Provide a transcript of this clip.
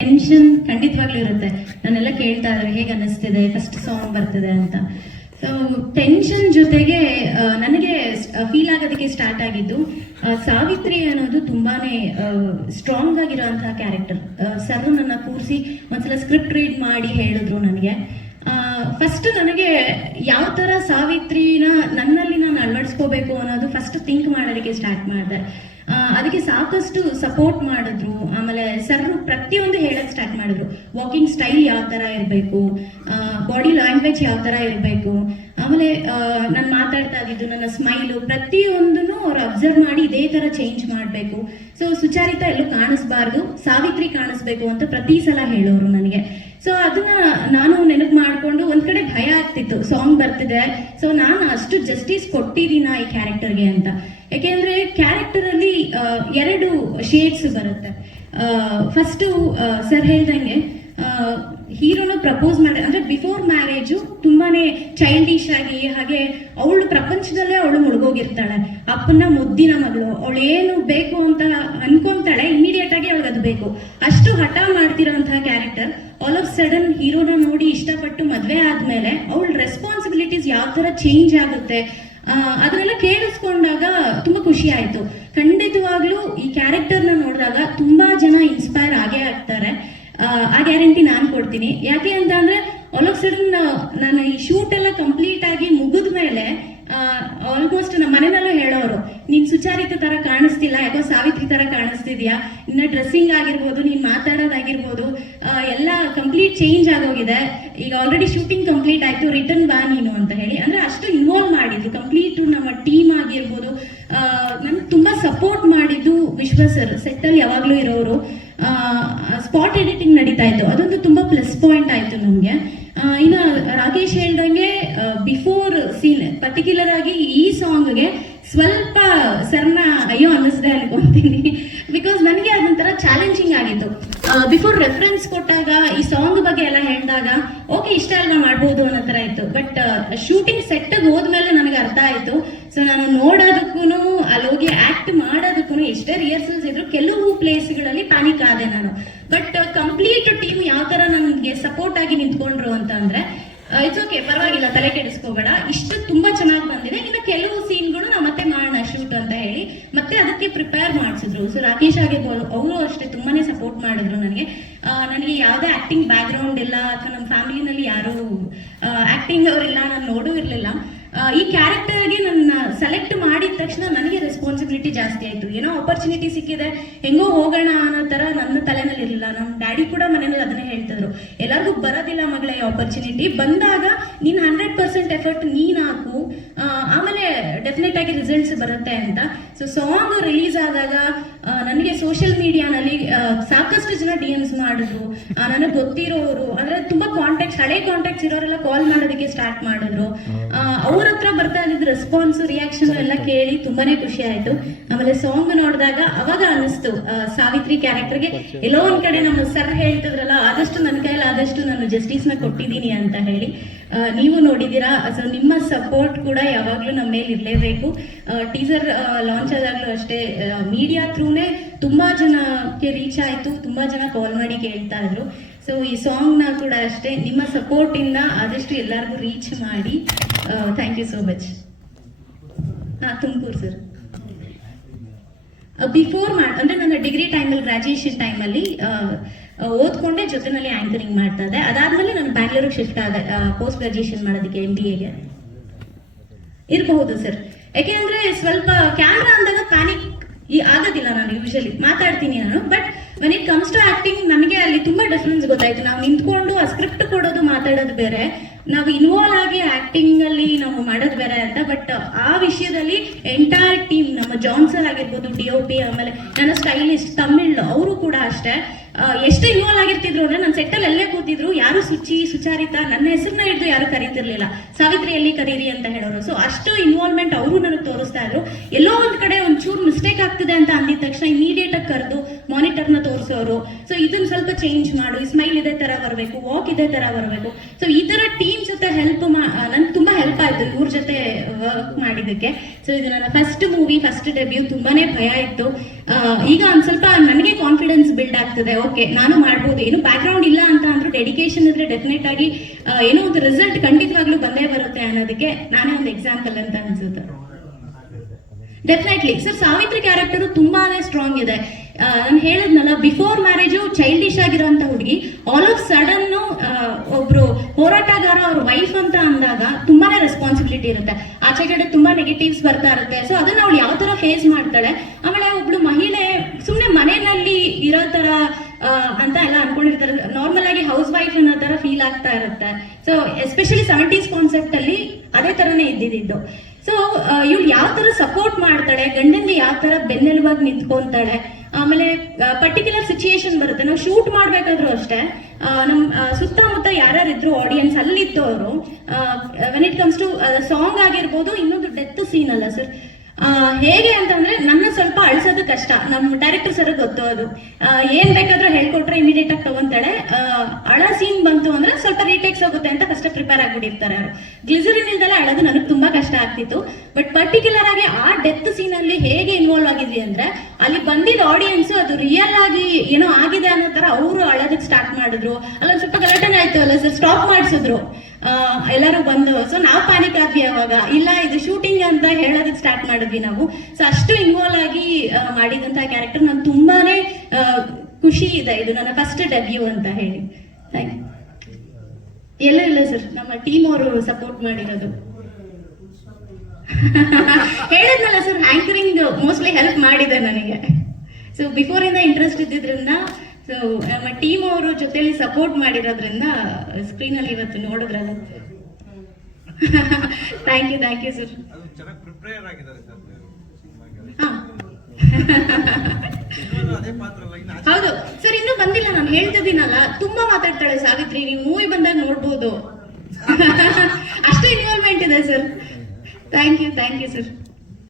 Tension ಖಂಡಿತವಾಗ್ಲೂ ಇರುತ್ತೆ ನಾನೆಲ್ಲ ಕೇಳ್ತಾ ಇದ್ರೆ, ಹೇಗೆ ಅನ್ನಿಸ್ತಿದೆ ಫಸ್ಟ್ ಸಾಂಗ್ ಬರ್ತಿದೆ ಅಂತ. ಸೊ ಟೆನ್ಷನ್ ಜೊತೆಗೆ ನನಗೆ ಫೀಲ್ ಆಗೋದಕ್ಕೆ ಸ್ಟಾರ್ಟ್ ಆಗಿದ್ದು ಸಾವಿತ್ರಿ ಅನ್ನೋದು ತುಂಬಾನೇ ಸ್ಟ್ರಾಂಗ್ ಆಗಿರುವಂತಹ ಕ್ಯಾರೆಕ್ಟರ್ ಸರ್ ನನ್ನ ಕೂರಿಸಿ ಒಂದ್ಸಲ ಸ್ಕ್ರಿಪ್ಟ್ ರೀಡ್ ಮಾಡಿ ಹೇಳಿದ್ರು ನನಗೆ. ಫಸ್ಟ್ ನನಗೆ ಯಾವ ತರ ಸಾವಿತ್ರಿನ ನನ್ನಲ್ಲಿ ನಾನು ಅಳವಡಿಸ್ಕೋಬೇಕು ಅನ್ನೋದು ಫಸ್ಟ್ ಥಿಂಕ್ ಮಾಡೋದಕ್ಕೆ ಸ್ಟಾರ್ಟ್ ಮಾಡಿದೆ. ಅದಕ್ಕೆ ಸಾಕಷ್ಟು ಸಪೋರ್ಟ್ ಮಾಡಿದ್ರು. ಆಮೇಲೆ ಸರ್ ಪ್ರತಿಯೊಂದು ಹೇಳಕ್ ಸ್ಟಾರ್ಟ್ ಮಾಡಿದ್ರು. ವಾಕಿಂಗ್ ಸ್ಟೈಲ್ ಯಾವ ತರ ಇರಬೇಕು ಬಾಡಿ ಲ್ಯಾಂಗ್ವೇಜ್ ಯಾವ ತರ ಇರಬೇಕು. ಆಮೇಲೆ ನಾನು ಮಾತಾಡ್ತಾ ಇದ್ದಿದ್ದು ನನ್ನ ಸ್ಮೈಲು ಪ್ರತಿಯೊಂದನ್ನು ಅವ್ರು ಅಬ್ಸರ್ವ್ ಮಾಡಿ ಇದೇ ತರ ಚೇಂಜ್ ಮಾಡಬೇಕು. ಸೊ ಸುಚಾರಿತ ಎಲ್ಲೂ ಕಾಣಿಸ್ಬಾರ್ದು, ಸಾವಿತ್ರಿ ಕಾಣಿಸ್ಬೇಕು ಅಂತ ಪ್ರತಿ ಸಲ ಹೇಳೋರು ನನಗೆ. ಸೊ ಅದನ್ನ ನಾನು ನೆನಪು ಮಾಡಿಕೊಂಡು ಒಂದ್ ಕಡೆ ಭಯ ಆಗ್ತಿತ್ತು. ಸಾಂಗ್ ಬರ್ತಿದೆ. ಸೊ ನಾನು ಅಷ್ಟು ಜಸ್ಟಿಸ್ ಕೊಟ್ಟಿದ್ದೀನಾ ಈ ಕ್ಯಾರೆಕ್ಟರ್ಗೆ ಅಂತ. ಯಾಕೆಂದ್ರೆ ಕ್ಯಾರೆಕ್ಟರ್ ಅಲ್ಲಿ ಎರಡು ಶೇಡ್ಸ್ ಬರುತ್ತೆ. ಫಸ್ಟ್ ಸರ್ ಹೇಳ್ದಂಗೆ ಹೀರೋನ ಪ್ರಪೋಸ್ ಮಾಡಿ ಅಂದ್ರೆ ಬಿಫೋರ್ ಮ್ಯಾರೇಜು ತುಂಬಾನೇ ಚೈಲ್ಡಿಶ್ ಆಗಿ, ಹಾಗೆ ಅವಳು ಪ್ರಪಂಚದಲ್ಲೇ ಅವಳು ಮುಳುಗೋಗಿರ್ತಾಳೆ. ಅಪ್ಪನ ಮುದ್ದಿನ ಮಗಳು. ಅವಳು ಏನು ಬೇಕು ಅಂತ ಅನ್ಕೊಂತಾಳೆ ಇಮಿಡಿಯೇಟ್ ಆಗಿ ಅವಳಿಗೆ ಅದು ಬೇಕು. ಅಷ್ಟು ಹಠ ಮಾಡ್ತಿರೋಂತಹ ಕ್ಯಾರೆಕ್ಟರ್ ಆಲ್ ಆಫ್ ಸಡನ್ ಹೀರೋನ ನೋಡಿ ಇಷ್ಟಪಟ್ಟು ಮದ್ವೆ ಆದ್ಮೇಲೆ ಅವಳ ರೆಸ್ಪಾನ್ಸಿಬಿಲಿಟೀಸ್ ಯಾವ ತರ ಚೇಂಜ್ ಆಗುತ್ತೆ ಅದನ್ನೆಲ್ಲ ಕೇಳಿಸ್ಕೊಂಡಾಗ ತುಂಬಾ ಖುಷಿ ಆಯ್ತು. ಖಂಡಿತವಾಗ್ಲೂ ಈ ಕ್ಯಾರೆಕ್ಟರ್ನ ನೋಡಿದಾಗ ತುಂಬಾ ಜನ ಇನ್ಸ್ಪೈರ್ ಆಗೇ ಆಗ್ತಾರೆ. ಆ, ಗ್ಯಾರಂಟಿ ನಾನು ಕೊಡ್ತೀನಿ. ಯಾಕೆ ಅಂತ ಅಂದ್ರೆ ಆಲ್ ಸಡನ್ ನಾನು ಈ ಶೂಟ್ ಎಲ್ಲ ಕಂಪ್ಲೀಟ್ ಆಗಿ ಮುಗಿದ ಮೇಲೆ ಆಲ್ಮೋಸ್ಟ್ ನಮ್ಮ ಮನೆಯಲ್ಲೂ ಹೇಳೋರು ನೀನ್ ಸುಚಾರಿತ ತರ ಕಾಣಿಸ್ತಿಲ್ಲ ಯಾಕೋ ಸಾವಿತ್ರಿ ತರ ಕಾಣಿಸ್ತಿದ್ಯಾ? ಇನ್ನ ಡ್ರೆಸ್ಸಿಂಗ್ ಆಗಿರ್ಬೋದು ನೀನ್ ಮಾತಾಡೋದಾಗಿರ್ಬೋದು ಎಲ್ಲ ಕಂಪ್ಲೀಟ್ ಚೇಂಜ್ ಆಗೋಗಿದೆ. ಈಗ ಆಲ್ರೆಡಿ ಶೂಟಿಂಗ್ ಕಂಪ್ಲೀಟ್ ಆಯ್ತು ರಿಟರ್ನ್ ಬಾ ನೀನು ಅಂತ ಹೇಳಿ. ಅಂದ್ರೆ ಅಷ್ಟು ಇನ್ವಾಲ್ವ್ ಮಾಡಿದ್ರು ಕಂಪ್ಲೀಟ್ ನಮ್ಮ ಟೀಮ್ ಆಗಿರ್ಬೋದು. ನನ್ ತುಂಬಾ ಸಪೋರ್ಟ್ ಮಾಡಿದ್ದು ವಿಶ್ವ ಸರ್ ಸೆಟ್ ಅಲ್ಲಿ ಯಾವಾಗ್ಲೂ ಇರೋರು. ಸ್ಪಾಟ್ ಎಡಿಟಿಂಗ್ ನಡೀತಾ ಇತ್ತು. ಅದೊಂದು ತುಂಬಾ ಪ್ಲಸ್ ಪಾಯಿಂಟ್ ಆಯ್ತು ನಮಗೆ. ಇನ್ನು ರಾಕೇಶ್ ಹೇಳ್ದಂಗೆ ಬಿಫೋರ್ ಸೀನ್ ಪರ್ಟಿಕ್ಯುಲರ್ ಆಗಿ ಈ ಸಾಂಗ್ಗೆ ಸ್ವಲ್ಪ ಸರ್ನ ಅಯ್ಯೋ ಅನ್ನಿಸ್ದೆ ಅನ್ಕೊಂತೀನಿ. ಬಿಕಾಸ್ ನನಗೆ ಅದೊಂಥರ ಚಾಲೆಂಜಿಂಗ್ ಆಗಿತ್ತು. ಬಿಫೋರ್ ರೆಫರೆನ್ಸ್ ಕೊಟ್ಟಾಗ, ಈ ಸಾಂಗ್ ಬಗ್ಗೆ ಎಲ್ಲ ಹೇಳಿದಾಗ ಓಕೆ ಇಷ್ಟ ಅಲ್ವಾ ಮಾಡ್ಬೋದು ಅನ್ನೋ ಥರ ಇತ್ತು. ಬಟ್ ಶೂಟಿಂಗ್ ಸೆಟ್ಟಿಗೆ ಹೋದ್ಮೇಲೆ ನನಗೆ ಅರ್ಥ ಆಯಿತು. ಸೊ ನಾನು ನೋಡೋದಕ್ಕೂ ಅಲ್ಲಿ ಹೋಗಿ ಆಕ್ಟ್ ಮಾಡೋದಕ್ಕೂ ಎಷ್ಟೇ ರಿಹರ್ಸಲ್ಸ್ ಇದ್ರು ಕೆಲವು ಪ್ಲೇಸ್ಗಳಲ್ಲಿ ಪ್ಯಾನಿಕ್ ಆದೆ ನಾನು. ಬಟ್ ಕಂಪ್ಲೀಟ್ ಟೀಮ್ ಯಾವ ತರ ನಮ್ಗೆ ಸಪೋರ್ಟ್ ಆಗಿ ನಿಂತ್ಕೊಂಡ್ರು ಅಂತ ಅಂದ್ರೆ ಇಟ್ಸ್ ಓಕೆ ಪರವಾಗಿಲ್ಲ, ತಲೆ ಕೆಡಿಸ್ಕೋಬೇಡ. ಇಷ್ಟು ತುಂಬಾ ಚೆನ್ನಾಗಿ ಬಂದಿದೆ. ಇನ್ನು ಕೆಲವು ಸೀನ್ಗಳು ನಾವು ಮತ್ತೆ ಮಾಡೋಣ ಶೂಟ್ ಅಂತ ಹೇಳಿ. ಮತ್ತೆ ಅದಕ್ಕೆ ಪ್ರಿಪೇರ್ ಮಾಡಿಸಿದ್ರು. ಸೊ ರಾಕೇಶ್ ಆಗಿರ್ಬೋದು ಅವರು ಅಷ್ಟೇ ತುಂಬಾನೇ ಸಪೋರ್ಟ್ ಮಾಡಿದ್ರು ನನಗೆ. ನನಗೆ ಯಾವುದೇ ಆಕ್ಟಿಂಗ್ ಬ್ಯಾಕ್ ಗ್ರೌಂಡ್ ಇಲ್ಲ, ಅಥವಾ ನಮ್ಮ ಫ್ಯಾಮಿಲಿನಲ್ಲಿ ಯಾರು ಆಕ್ಟಿಂಗ್ ಅವರಿಲ್ಲ, ನಾನು ನೋಡೂ ಇರಲಿಲ್ಲ. ಈ ಕ್ಯಾರೆಕ್ಟರ್ಗೆ ನನ್ನ ಸೆಲೆಕ್ಟ್ ಮಾಡಿದ ತಕ್ಷಣ ನನಗೆ ರೆಸ್ಪಾನ್ಸಿಬಿಲಿಟಿ ಜಾಸ್ತಿ ಆಯ್ತು. ಏನೋ ಆಪರ್ಚುನಿಟಿ ಸಿಕ್ಕಿದೆ. ಹೆಂಗೋ ಹೋಗೋಣ ಅನ್ನೋ ತರ ನನ್ನ ತಲೆನಲ್ಲಿ ಇರಲಿಲ್ಲ ನಮ್ಮ ಡ್ಯಾಡಿ ಕೂಡ ಮನೆಯಲ್ಲಿ ಅದನ್ನೇ ಹೇಳ್ತಿದ್ರು. ಎಲ್ಲರಿಗೂ ಬರೋದಿಲ್ಲ ಮಗಳೇ ಆಪರ್ಚುನಿಟಿ ಬಂದಾಗ ನೀನ್ ಹಂಡ್ರೆಡ್ ಪರ್ಸೆಂಟ್ ಎಫರ್ಟ್ ನೀನ್ ಹಾಕು. ಆಮೇಲೆ ಡೆಫಿನೆಟ್ ಆಗಿ ರಿಸಲ್ಟ್ಸ್ ಬರುತ್ತೆ ಅಂತ. ಸೊ ಸಾಂಗ್ ರಿಲೀಸ್ ಆದಾಗ ನನಗೆ ಸೋಷಿಯಲ್ ಮೀಡಿಯಾನಲ್ಲಿ ಸಾಕಷ್ಟು ಜನ ಡಿ ಎಮ್ಸ್ ಮಾಡಿದ್ರು. ನನಗೆ ಗೊತ್ತಿರೋರು. ಅಂದ್ರೆ ತುಂಬಾ ಕಾಂಟ್ಯಾಕ್ಟ್ಸ್ ಹಳೆ ಕಾಂಟ್ಯಾಕ್ಟ್ಸ್ ಇರೋರೆಲ್ಲ ಕಾಲ್ ಮಾಡೋದಕ್ಕೆ ಸ್ಟಾರ್ಟ್ ಮಾಡಿದ್ರು. ಅವ್ರ ಹತ್ರ ಬರ್ತಾ ಇದ್ದಿದ್ದು ರೆಸ್ಪಾನ್ಸ್ ರಿಯಾಕ್ಷನ್ ಎಲ್ಲ ಕೇಳಿ ತುಂಬಾನೇ ಖುಷಿ ಆಯ್ತು. ಆಮೇಲೆ ಸಾಂಗ್ ನೋಡಿದಾಗ ಅವಾಗ ಅನಿಸ್ತು ಸಾವಿತ್ರಿ ಕ್ಯಾರೆಕ್ಟರ್ಗೆ ಎಲ್ಲೋ ಒಂದ್ ಕಡೆ ನಮ್ಮ ಸರ್ ಹೇಳ್ತಿದ್ರಲ್ಲ ಆದಷ್ಟು ನನ್ನ ಕೈಯಲ್ಲಿ ಆದಷ್ಟು ನಾನು ಜಸ್ಟಿಸ್ನ ಕೊಟ್ಟಿದ್ದೀನಿ ಅಂತ ಹೇಳಿ. ನೀವು ನೋಡಿದ್ದೀರಾ? ಸೊ ನಿಮ್ಮ ಸಪೋರ್ಟ್ ಕೂಡ ಯಾವಾಗಲೂ ನಮ್ಮ ಮೇಲೆ ಇರಲೇಬೇಕು. ಟೀಸರ್ ಲಾಂಚ್ ಆದಾಗ್ಲೂ ಅಷ್ಟೇ ಮೀಡಿಯಾ ಥ್ರೂನೇ ತುಂಬಾ ಜನಕ್ಕೆ ರೀಚ್ ಆಯ್ತು ತುಂಬಾ ಜನ ಕಾಲ್ ಮಾಡಿ ಕೇಳ್ತಾ ಇದ್ರು. ಸೊ ಈ ನ ಕೂಡ ಅಷ್ಟೇ ನಿಮ್ಮ ಸಪೋರ್ಟ್ ಇಂದ ಆದಷ್ಟು ಎಲ್ಲರಿಗೂ ರೀಚ್ ಮಾಡಿ. ಥ್ಯಾಂಕ್ ಯು ಸೋ ಮಚ್ ಹಾ ತುಮಕೂರು ಸರ್ ಬಿಫೋರ್ ಮಾಡಿ ಅಂದ್ರೆ ನನ್ನ ಡಿಗ್ರಿ ಟೈಮಲ್ಲಿ ಗ್ರಾಜುಯೇಷನ್ ಟೈಮಲ್ಲಿ ಓದ್ಕೊಂಡೆ ಜೊತೆನಲ್ಲಿ ಆಂಕರಿಂಗ್ ಮಾಡ್ತಾ ಇದ್ದೆ ಅದಾದ್ಮೇಲೆ ನಾನು ಬ್ಯಾಂಗ್ಳೂರಿಗೆ ಶಿಫ್ಟ್ ಆದ ಪೋಸ್ಟ್ ಗ್ರಾಜುಯೇಷನ್ ಮಾಡೋದಕ್ಕೆ ಎಂ ಬಿ ಎಗೆ ಇರಬಹುದು ಸರ್ ಯಾಕೆಂದ್ರೆ ಸ್ವಲ್ಪ ಕ್ಯಾಮ್ರಾ ಅಂದಾಗ ಪ್ಯಾನಿಕ್ ಈ ಆಗೋದಿಲ್ಲ ನಾನು ಯೂಶಲಿ ಮಾತಾಡ್ತೀನಿ ನಾನು but when it comes to acting ನನಗೆ ಅಲ್ಲಿ ತುಂಬಾ ಡಿಫ್ರೆನ್ಸ್ ಗೊತ್ತಾಯ್ತು. ನಾವು ನಿಂತ್ಕೊಂಡು ಆ ಸ್ಕ್ರಿಪ್ಟ್ ಮಾತಾಡೋದು ಬೇರೆ. ನಾವು ಇನ್ವಾಲ್ವ್ ಆಗಿ ಆಕ್ಟಿಂಗ್ ಅಲ್ಲಿ ನಾವು ಮಾಡೋದು ಬೇರೆ ಅಂತ ಬಟ್ ಆ ವಿಷಯದಲ್ಲಿ ಎಂಟೈರ್ ಟೀಮ್ ನಮ್ಮ ಜಾನ್ಸನ್ ಆಗಿರ್ಬೋದು ಡಿ ಒ ಪಿ ಆಮೇಲೆ ನನ್ನ ಸ್ಟೈಲಿಸ್ಟ್ ತಮಿಳ್ ಅವರು ಕೂಡ ಅಷ್ಟೇ. ಎಷ್ಟೇ ಇನ್ವಾಲ್ವ್ ಆಗಿರ್ತಿದ್ರು ಅಂದ್ರೆ ನನ್ನ ಸೆಟ್ಟಲ್ಲಿ ಎಲ್ಲೇ ಕೂತಿದ್ರು, ಯಾರು ಸುಚಿ, ಸುಚಾರಿತ, ನನ್ನ ಹೆಸರನ್ನ ಹಿಡಿದು ಯಾರು ಕರೀತಿರ್ಲಿಲ್ಲ. ಸಾವಿತ್ರಿ ಎಲ್ಲಿ ಕರೀರಿ ಅಂತ ಹೇಳೋರು. ಸೊ ಅಷ್ಟು ಇನ್ವಾಲ್ವ್ಮೆಂಟ್ ಅವರು ನನಗೆ ತೋರಿಸ್ತಾ ಇದ್ರು. ಎಲ್ಲೋ ಒಂದ್ ಕಡೆ ಒಂಚೂರು ಮಿಸ್ಟೇಕ್ ಆಗ್ತಿದೆ ಅಂತ ಅಂದಿದ ತಕ್ಷಣ ಇಮಿಡಿಯೇಟ್ ಆಗಿ ಕರೆದು ಮಾನಿಟರ್ನ ತೋರಿಸೋರು. ಸೊ ಇದನ್ನ ಸ್ವಲ್ಪ ಚೇಂಜ್ ಮಾಡು ಸ್ಮೈಲ್ ಇದೇ ತರ ಬರಬೇಕು ವಾಕ್ ಇದೇ ತರ ಬರಬೇಕು. ಸೊ ಈ ತರ ಟೀಮ್ ಜೊತೆ ಹೆಲ್ಪ್ ನನ್ಗೆ ತುಂಬಾ ಹೆಲ್ಪ್ ಆಯ್ತು ಇವ್ರ ಜೊತೆ ವರ್ಕ್ ಮಾಡಿದ್ದಕ್ಕೆ. ಸೊ ಇದು ನನ್ನ ಫಸ್ಟ್ ಮೂವಿ ಫಸ್ಟ್ ಡೆಬ್ಯೂ ತುಂಬಾನೇ ಭಯ ಇತ್ತು. ಈಗ ಒಂದ್ ಸ್ವಲ್ಪ ನನಗೆ ಕಾನ್ಫಿಡೆನ್ಸ್ ಬಿಲ್ಡ್ ಆಗ್ತದೆ. ಓಕೆ ನಾನು ಮಾಡ್ಬೋದು. ಏನು ಬ್ಯಾಕ್ಗ್ರೌಂಡ್ ಇಲ್ಲ ಅಂತ ಅಂದ್ರೆ ಡೆಡಿಕೇಶನ್ ಇದ್ರೆ ಡೆಫಿನೆಟ್ ಆಗಿ ಏನೋ ಒಂದು ರಿಸಲ್ಟ್ ಖಂಡಿತವಾಗ್ಲೂ ಬಂದೇ ಬರುತ್ತೆ ಅನ್ನೋದಕ್ಕೆ ನಾನೇ ಒಂದು ಎಕ್ಸಾಂಪಲ್ ಅಂತ ಅನ್ಸುತ್ತೆ. ಡೆಫಿನೆಟ್ಲಿ ಸರ್ ಸಾವಿತ್ರಿ ಕ್ಯಾರೆಕ್ಟರ್ ತುಂಬಾನೇ ಸ್ಟ್ರಾಂಗ್ ಇದೆ. ನಾನು ಹೇಳಿದ್ನಲ್ಲ ಬಿಫೋರ್ ಮ್ಯಾರೇಜು ಚೈಲ್ಡಿಶ್ ಆಗಿರೋಂಥ ಹುಡುಗಿ ಆಲ್ ಆಫ್ ಸಡನ್ ಒಬ್ರು ಹೋರಾಟಗಾರ ಅವ್ರ ವೈಫ್ ಅಂತ ಅಂದಾಗ ತುಂಬಾನೇ ರೆಸ್ಪಾನ್ಸಿಬಿಲಿಟಿ ಇರುತ್ತೆ. ಆಚೆ ಕಡೆ ತುಂಬಾ ನೆಗೆಟಿವ್ಸ್ ಬರ್ತಾ ಇರುತ್ತೆ. ಸೊ ಅದನ್ನ ಅವಳು ಯಾವ ತರ ಫೇಸ್ ಮಾಡ್ತಾಳೆ? ಆಮೇಲೆ ಒಬ್ಳು ಮಹಿಳೆ ಸುಮ್ಮನೆ ಮನೆಯಲ್ಲಿ ಇರೋ ತರ ಅಂತ ಎಲ್ಲ ಅನ್ಕೊಂಡಿರ್ತಾರೆ. ನಾರ್ಮಲ್ ಆಗಿ ಹೌಸ್ ವೈಫ್ ಅನ್ನೋ ತರ ಫೀಲ್ ಆಗ್ತಾ ಇರುತ್ತೆ. ಸೊ ಎಸ್ಪೆಷಲಿ ಸೆವೆಂಟೀಸ್ ಕಾನ್ಸೆಪ್ಟ್ ಅಲ್ಲಿ ಅದೇ ತರನೇ ಇದ್ದಿದ್ದು. ಸೊ ಇವ್ಳು ಯಾವ ತರ ಸಪೋರ್ಟ್ ಮಾಡ್ತಾಳೆ? ಗಂಡನ್ಗೆ ಯಾವ ತರ ಬೆನ್ನೆಲುವಾಗಿ ನಿಂತ್ಕೊಂತಾಳೆ? ಆಮೇಲೆ ಪರ್ಟಿಕ್ಯುಲರ್ ಸಿಚುಯೇಷನ್ ಬರುತ್ತೆ. ನಾವು ಶೂಟ್ ಮಾಡ್ಬೇಕಾದ್ರೂ ಅಷ್ಟೇ. ನಮ್ಮ ಸುತ್ತಮುತ್ತ ಯಾರ್ಯಾರು ಇದ್ರು audience ಅಲ್ಲಿದ್ದವರು when it comes to song ಆಗಿರ್ಬೋದು, ಇನ್ನೊಂದು ಡೆತ್ ಸೀನ್ ಅಲ್ಲ ಸರ್ ಹೇಗೆ ಅಂತಂದ್ರೆ, ನನ್ನ ಸ್ವಲ್ಪ ಅಳಿಸೋದು ಕಷ್ಟ. ನಮ್ಮ ಡೈರೆಕ್ಟರ್ ಸರ್ ಗೊತ್ತು ಅದು. ಏನ್ ಬೇಕಾದ್ರೂ ಹೇಳ್ಕೊಟ್ರೆ ಇಮಿಡಿಯೇಟ್ ಆಗಿ ತಗೊಂತಾಳೆ. ಅಳ ಸೀನ್ ಬಂತು ಅಂದ್ರೆ ರೀಟೇಕ್ಸ್ ಹೋಗುತ್ತೆ ಅಂತ ಫಸ್ಟ್ ಪ್ರಿಪೇರ್ ಆಗ್ಬಿಟ್ಟಿರ್ತಾರೆ ಅವರು. ಗ್ಲಿಸರಿನ್ ಇಲ್ದೆಲ್ಲ ಅಳೋದು ನನಗೆ ತುಂಬಾ ಕಷ್ಟ ಆಗ್ತಿತ್ತು. ಬಟ್ ಪರ್ಟಿಕ್ಯುಲರ್ ಆಗಿ ಆ ಡೆತ್ ಸೀನ್ ಅಲ್ಲಿ ಹೇಗೆ ಇನ್ವಾಲ್ವ್ ಆಗಿದ್ವಿ ಅಂದ್ರೆ, ಅಲ್ಲಿ ಬಂದಿದ್ದ ಆಡಿಯನ್ಸ್ ಅದು ರಿಯಲ್ ಆಗಿ ಏನೋ ಆಗಿದೆ ಅನ್ನೋ ತರ ಅವರು ಅಳೋದಕ್ಕೆ ಸ್ಟಾರ್ಟ್ ಮಾಡಿದ್ರು. ಅಲ್ಲ ಸ್ವಲ್ಪ ಗಲಾಟನ ಆಯ್ತು ಅಲ್ಲ ಸರ್ ಸ್ಟಾಪ್ ಮಾಡಿಸಿದ್ರು. ಎಲ್ಲರೂ ಬಂದು. ಸೊ ನಾವು ಪ್ಯಾನಿಕ್ ಆದ್ವಿ ಅವಾಗ. ಇಲ್ಲ, ಇದು ಶೂಟಿಂಗ್ ಅಂತ ಹೇಳೋದಕ್ಕೆ ಸ್ಟಾರ್ಟ್ ಮಾಡಿದ್ವಿ ನಾವು. ಸೊ ಅಷ್ಟು ಇನ್ವಾಲ್ವ್ ಆಗಿ ಮಾಡಿದಂತಹ ಕ್ಯಾರೆಕ್ಟರ್ ನಾನು ತುಂಬಾನೇ ಖುಷಿ ಇದೆ. ಇದು ನನ್ನ ಫಸ್ಟ್ ಡೆಬ್ಯೂ ಅಂತ ಹೇಳಿ. ಥ್ಯಾಂಕ್ ಯು ಎಲ್ಲ ಇಲ್ಲ ಸರ್ ನಮ್ಮ ಟೀಮ್ ಅವರು ಸಪೋರ್ಟ್ ಮಾಡಿರೋದು. ಹೇಳಿದ್ನಲ್ಲ ಸರ್ ಆಂಕರಿಂಗ್ ಮೋಸ್ಟ್ಲಿ ಹೆಲ್ಪ್ ಮಾಡಿದೆ ನನಗೆ. ಸೊ ಬಿಫೋರ್ ಇಂದ ಇಂಟ್ರೆಸ್ಟ್ ಇದ್ದಿದ್ರಿಂದ ಸೊ ನಮ್ಮ ಟೀಮ್ ಅವರು ಜೊತೆಲಿ ಸಪೋರ್ಟ್ ಮಾಡಿರೋದ್ರಿಂದ ಸ್ಕ್ರೀನ್ ಅಲ್ಲಿ ಇವತ್ತು ನೋಡಿದ್ರಲ್ಲ. Thank you thank you sir ಹೌದು. ಸರ್ ಬಂದಿಲ್ಲ, ನಾನು ಹೇಳ್ತಿದ್ದೀನಲ್ಲ ತುಂಬಾ ಮಾತಾಡ್ತಾಳೆ ಸಾವಿತ್ರಿ, ನೀವು ಮೂವಿ ಬಂದಾಗ ನೋಡ್ಬೋದು. ಅಷ್ಟೇ ಇನ್ವಾಲ್ವ್ಮೆಂಟ್ ಇದೆ sir thank you thank you sir